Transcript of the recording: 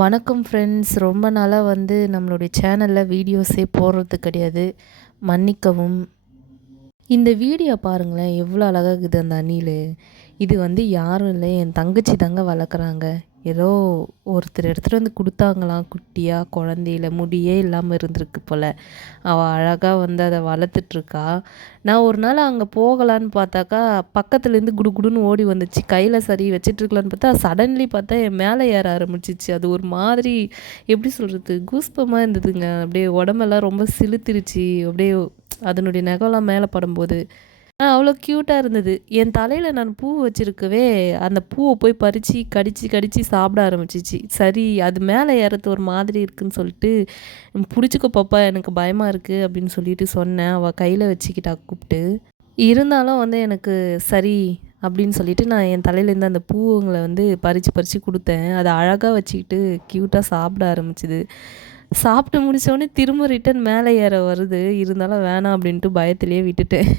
வணக்கம் ஃப்ரெண்ட்ஸ் ரொம்ப நாளாக வந்து நம்மளுடைய சேனலில் வீடியோஸே போடுறது கிடையாது. மன்னிக்கவும். இந்த வீடியோ பாருங்களேன். எவ்வளோ அழகாக இருக்குது அந்த அணில். இது வந்து யாரும் இல்லை. என் தங்கச்சி தாங்க வளர்க்குறாங்க. ஏதோ ஒருத்தர் எடுத்துகிட்டு வந்து கொடுத்தாங்களாம் குட்டியாக குழந்தையில? முடியே இல்லாமல் இருந்திருக்கு போல். அவள் அழகாக வந்து அதை வளர்த்துட்ருக்கா. நான் ஒரு நாள் அங்கே போகலான்னு பார்த்தாக்கா பக்கத்துலேருந்து குடு குடுன்னு ஓடி வந்துச்சு. கையில் சரி வச்சிட்ருக்கலான்னு பார்த்தா சடன்லி பார்த்தா என் மேலே ஏற ஆரம்பிச்சிச்சு. அது ஒரு மாதிரி எப்படி சொல்கிறது கூஸ்பமாக இருந்ததுங்க. அப்படியே உடம்பெல்லாம் ரொம்ப சிலுத்திருச்சு. அப்படியே அதனுடைய நகம்லாம் மேலே படும்போது. அவ்வளோ க்யூட்டாக இருந்தது. என் தலையில் நான் பூ வச்சுருக்கவே அந்த பூவை போய் பறித்து கடித்து கடித்து சாப்பிட ஆரம்பிச்சிச்சு. சரி அது மேலே ஏறது ஒரு மாதிரி இருக்குன்னு சொல்லிட்டு பிடிச்சிக்க பாப்பா எனக்கு பயமாக இருக்குது அப்படின்னு சொல்லிட்டு சொன்னேன். அவள் கையில் வச்சுக்கிட்டா கூப்பிட்டு. இருந்தாலும் வந்து எனக்கு சரி அப்படின்னு சொல்லிட்டு நான் என் தலையிலேருந்து அந்த பூவுங்களை வந்து பறித்து பறித்து கொடுத்தேன். அதை அழகாக வச்சுக்கிட்டு க்யூட்டாக சாப்பிட ஆரம்பிச்சிது. சாப்பிட்டு முடித்தோடனே திரும்ப ரிட்டன் மேலே ஏற வருது. இருந்தாலும் வேணாம் அப்படின்ட்டு பயத்திலேயே விட்டுட்டேன்.